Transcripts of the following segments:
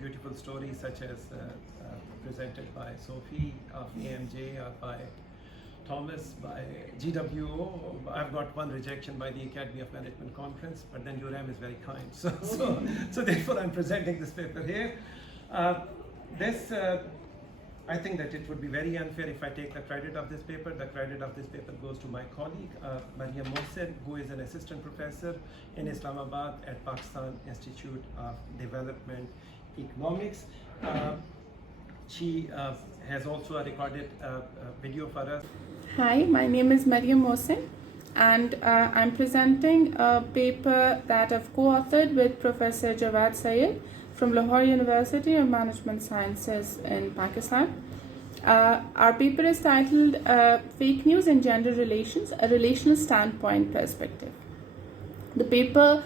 beautiful stories such as presented by Sophie of AMJ or by Thomas, by GWO. I've got one rejection by the Academy of Management Conference, but then EURAM is very kind. So therefore I'm presenting this paper here. I think that it would be very unfair if I take the credit of this paper. The credit of this paper goes to my colleague, Mariam, who is an assistant professor in Islamabad at Pakistan Institute of Development Economics. She has also a recorded video for us. Hi, my name is Mariam, and I'm presenting a paper that I've co-authored with Professor Jawad Syed from Lahore University of Management Sciences in Pakistan. Our paper is titled Fake News and Gender Relations, a Relational Standpoint Perspective. The paper,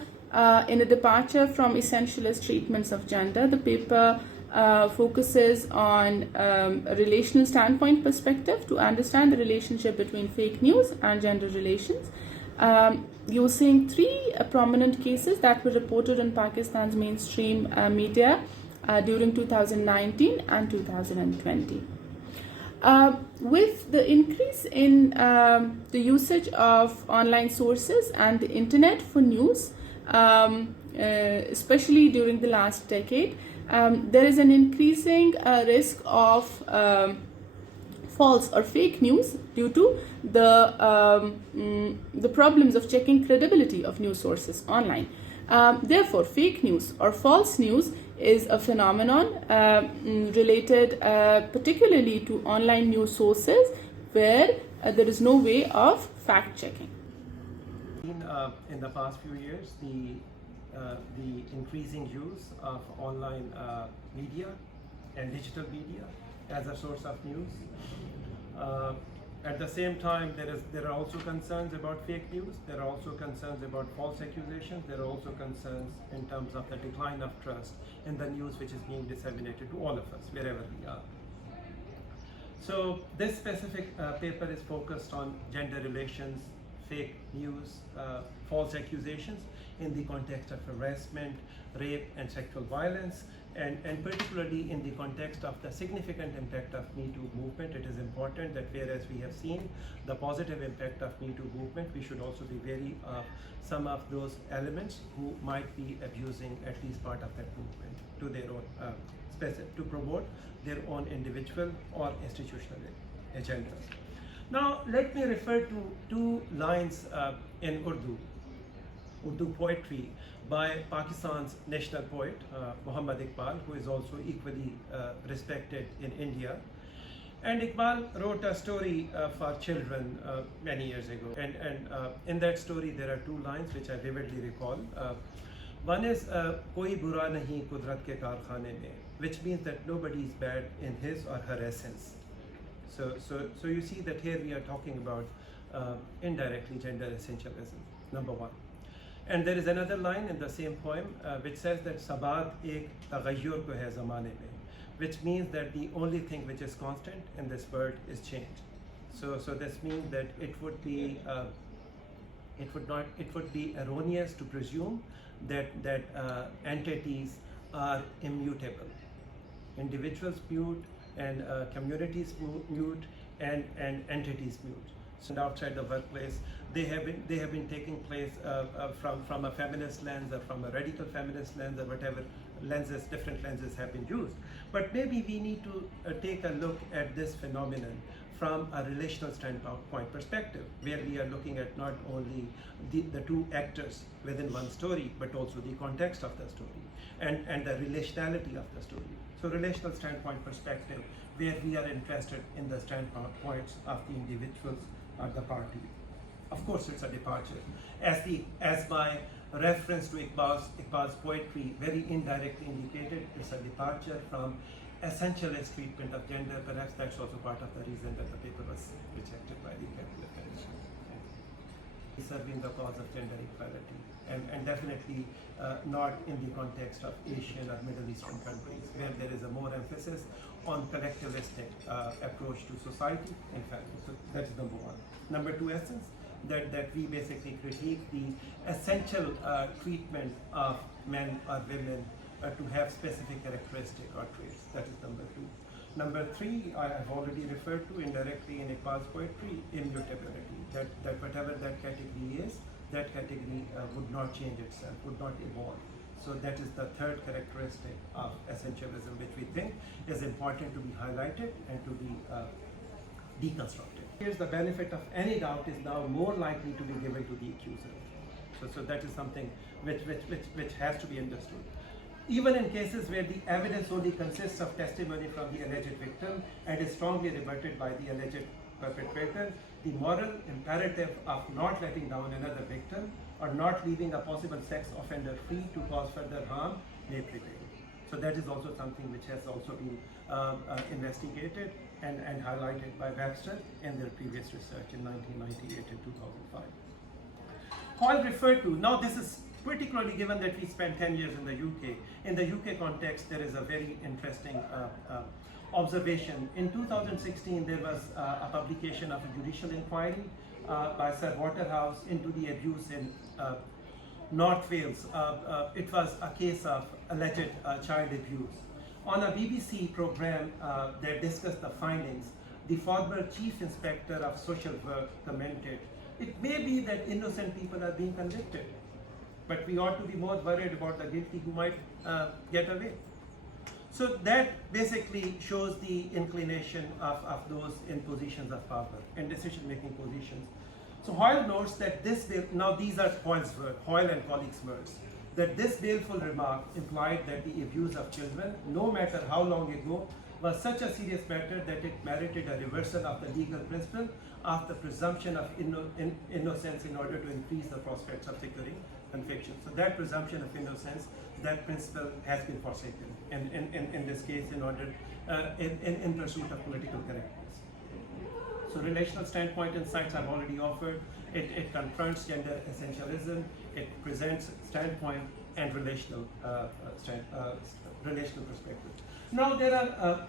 in a departure from essentialist treatments of gender, the paper focuses on a relational standpoint perspective to understand the relationship between fake news and gender relations. You're seeing three prominent cases that were reported in Pakistan's mainstream media during 2019 and 2020. With the increase in the usage of online sources and the internet for news, especially during the last decade, there is an increasing risk of false or fake news due to the problems of checking credibility of news sources online. Therefore, fake news or false news is a phenomenon related particularly to online news sources where there is no way of fact checking. In the past few years, the increasing use of online media and digital media as a source of news. At the same time, there are also concerns about fake news. There are also concerns about false accusations. There are also concerns in terms of the decline of trust in the news which is being disseminated to all of us, wherever we are. So this specific paper is focused on gender relations, fake news, false accusations in the context of harassment, rape and sexual violence, and particularly in the context of the significant impact of Me Too movement. It is important that whereas we have seen the positive impact of Me Too movement, we should also be wary of some of those elements who might be abusing at least part of that movement to their own to promote their own individual or institutional agendas. Now let me refer to two lines in Urdu poetry by Pakistan's national poet Muhammad Iqbal, who is also equally respected in India. And Iqbal wrote a story for children many years ago, and in that story there are two lines which I vividly recall. One is "Koi bura nahi kudrat ke karkhane mein," which means that nobody is bad in his or her essence. So you see that here we are talking about indirectly gender essentialism, number one. And there is another line in the same poem which says that Sabat ek taghayyur ko hai zamane mein, which means that the only thing which is constant in this world is change. So this means that it would be erroneous to presume that entities are immutable. Individuals mute, and communities mute, and entities mute. So outside the workplace, they have been taking place from a feminist lens or from a radical feminist lens or whatever lenses, different lenses have been used. But maybe we need to take a look at this phenomenon from a relational standpoint perspective, where we are looking at not only the two actors within one story, but also the context of the story and the relationality of the story. So relational standpoint perspective, where we are interested in the standpoints of the individuals or the party. Of course, it's a departure. As by reference to Iqbal's poetry very indirectly indicated, it's a departure from essentialist treatment of gender. Perhaps that's also part of the reason that the paper was rejected by the Academy of Management. Serving the cause of gender equality, and definitely not in the context of Asian or Middle Eastern countries, where there is a more emphasis on collectivistic approach to society and family. So that's number one. Number two essence, that we basically critique the essential treatment of men or women to have specific characteristic or traits. That is number two. Number three, I have already referred to indirectly in Iqbal's poetry, immutability. That whatever that category is, that category would not change itself, would not evolve. So that is the third characteristic of essentialism, which we think is important to be highlighted and to be deconstructed. Here's the benefit of any doubt is now more likely to be given to the accuser. So that is something which has to be understood. Even in cases where the evidence only consists of testimony from the alleged victim and is strongly rebutted by the alleged perpetrator, the moral imperative of not letting down another victim or not leaving a possible sex offender free to cause further harm may prevail. So that is also something which has also been investigated and highlighted by Webster in their previous research in 1998 and 2005. Hoyle referred to, now this is particularly given that we spent 10 years in the UK. In the UK context, there is a very interesting observation. In 2016, there was a publication of a judicial inquiry by Sir Waterhouse into the abuse in North Wales. It was a case of alleged child abuse. On a BBC program that discussed the findings, the former Chief Inspector of Social Work commented, "It may be that innocent people are being convicted, but we ought to be more worried about the guilty who might get away." So that basically shows the inclination of those in positions of power, in decision-making positions. So Hoyle notes that now these are Hoyle's words, Hoyle and colleagues' words, that this baleful remark implied that the abuse of children, no matter how long ago, was such a serious matter that it merited a reversal of the legal principle of the presumption of innocence in order to increase the prospects of securing conviction. So that presumption of innocence, that principle has been forsaken in this case in order in pursuit of political correctness. So relational standpoint insights I've already offered. It confronts gender essentialism. It presents standpoint and relational perspective. Now there are,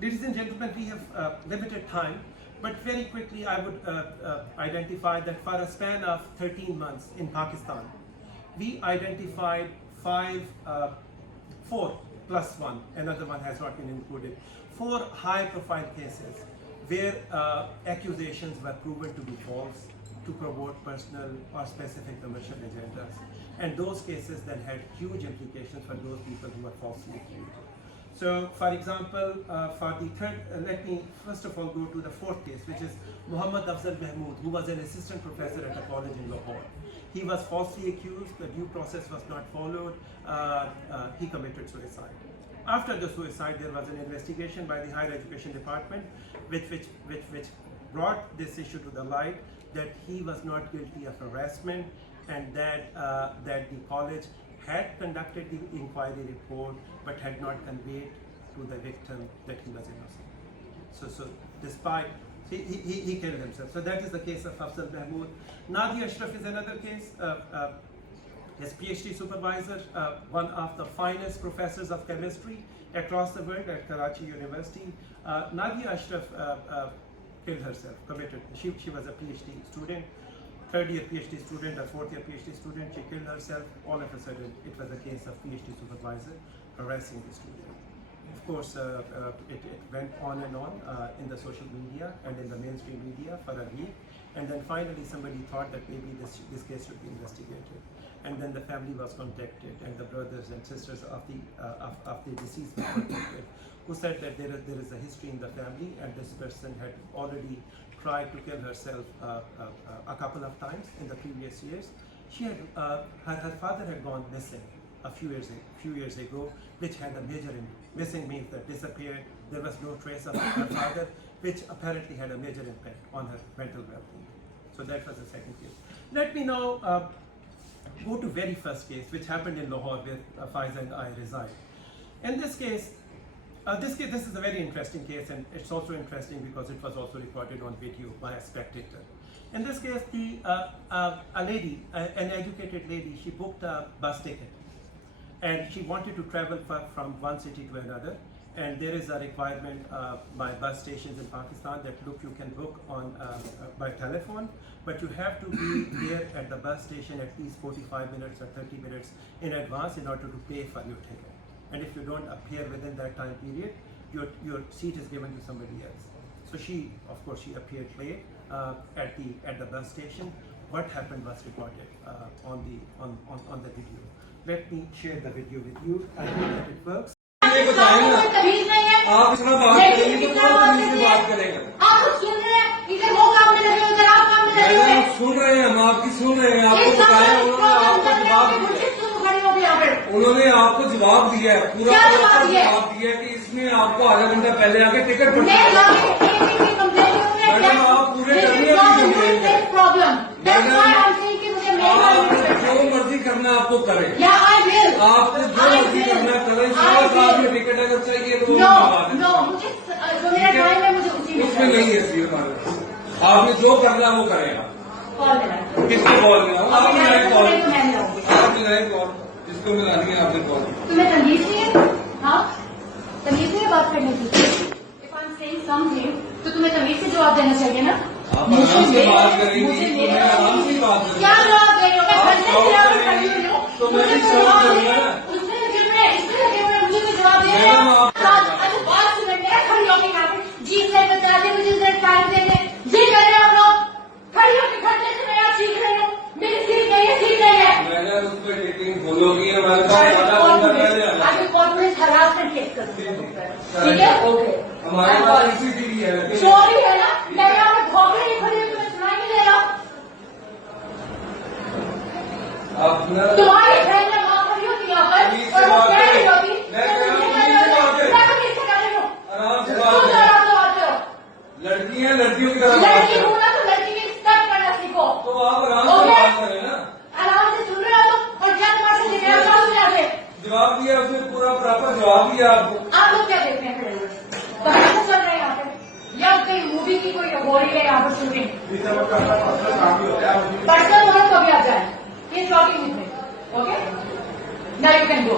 ladies and gentlemen, we have limited time, but very quickly I would identify that for a span of 13 months in Pakistan, we identified 4 plus 1, another one has not been included, 4 high-profile cases where accusations were proven to be false to promote personal or specific commercial agendas. And those cases then had huge implications for those people who were falsely accused. So, for example, for the third, let me first of all go to the 4th case, which is Muhammad Afzal Mahmood, who was an assistant professor at a college in Lahore. He was falsely accused, the due process was not followed, he committed suicide. After the suicide, there was an investigation by the Higher Education Department which brought this issue to the light, that he was not guilty of harassment and that the college had conducted the inquiry report but had not conveyed to the victim that he was innocent. So despite, he killed himself. So that is the case of Afzal Mahmood. Nadi Ashraf is another case. His PhD supervisor, one of the finest professors of chemistry across the world at Karachi University, Nadia Ashraf killed herself, committed. She was a PhD student, 3rd-year PhD student, a 4th-year PhD student. She killed herself. All of a sudden, it was a case of PhD supervisor harassing the student. Of course, it went on and on in the social media and in the mainstream media for a week. And then finally, somebody thought that maybe this case should be investigated. And then the family was contacted, and the brothers and sisters of the deceased were contacted, who said that there is a history in the family, and this person had already tried to kill herself a couple of times in the previous years. She had her father had gone missing a few years ago, which had a major impact. Missing means that disappeared. There was no trace of her father, which apparently had a major impact on her mental well-being. So that was the second case. Let me now go to very first case, which happened in Lahore, where Faiza and I reside. In this case, this is a very interesting case, and it's also interesting because it was also recorded on video by a spectator. In this case, a lady, an educated lady, she booked a bus ticket, and she wanted to travel from one city to another, And there is a requirement by bus stations in Pakistan that look, you can book on by telephone, but you have to be there at the bus station at least 45 minutes or 30 minutes in advance in order to pay for your ticket. And if you don't appear within that time period, your seat is given to somebody else. So she, of course, she appeared late at the bus station. What happened was recorded on the video. Let me share the video with you. I hope that it works. आप इतना बात करेंगे तो कौन से बात करेगा? आप सुन रहे हैं, इधर वो काम में लगे हो, इधर आप काम में लगे हो। आप सुन रहे हैं, हम आपकी सुन रहे हैं, आपको बताया, उन्होंने आपको जवाब दिया है, पूरा जवाब दिया है कि इसमें आपको आधा घंटा पहले आके टिकट मैडम आप पूरे करने जो मर्जी करना आपको करें, आपको जो मर्जी करना करें, साथ में टिकट अगर चाहिए तो उसमें नहीं है सी हमारे। आपने जो करना वो करेगा। किसको कॉल मिला? आपने मिलाए कॉल, आपने मिलाए कॉल, जिसको मिलानी है आपने कॉल। तुम्हें तमीज नहीं है? हाँ, तमीज नहीं है बात करने की। If I'm saying something, तो तुम्हें तमीज से जवाब देना चाहिए ना। आप आराम से बात करेंगी तो मैं आराम से बात करूँगा। क्या जवाब दे रही हो? मैं घर से जवाब कर रही हूँ। तो मैं भी जवाब करूँगा ना। उसने लगे हुए, इसमें लगे हुए, मुझे कोई जवाब दे रहे हो? अच्छा, बात सुन रहे हैं, खड़ी होके यहाँ पे, जी सर बता दें, मुझे जरा टाइम दे दें। जी कर रहे हो आप लोग? खड़ी होके खड़े से मैं आप सीख रही हूँ। मेरी सीख गई है, सीख गई है। मैंने उस पर मीटिंग खोलोगी, हमारे पास आधा घंटा पहले आना। आगे कॉर्पोरेट हरासमेंट केस कर ठीक है? ओके। हमारे पास CCTV है। चोरी है ना? मैं यहाँ पे भौंकने नहीं खड़ी हूँ, तुम्हें सुनाई नहीं दे रहा। अपना तुम्हारी बहन ने वहाँ खड़ी होती यहाँ पर और वो कह रही होती, मैं किससे कर रही हूँ? आराम से तुम बात करें। आराम से बात करो। लड़की है, लड़कियों की तरह बात लड़की करें। हूँ ना तो लड़की की रिस्पेक्ट करना सीखो। तो आप आराम से बात करें ना। आराम से सुन रहे हो तुम और क्या तुम्हारे से जिम्मेदार काम नहीं आगे? जवाब दिया, उसने पूरा प्रॉपर जवाब दिया आपको। आप लोग क्या देख रहे हैं खड़े हुए? कहाँ से चल रहे हैं यहाँ पे? या कहीं मूवी की कोई हो रही है यहाँ पर शूटिंग? पर्सनल होना तो अभी आप जाए। ये talking with me, okay? Now you can go.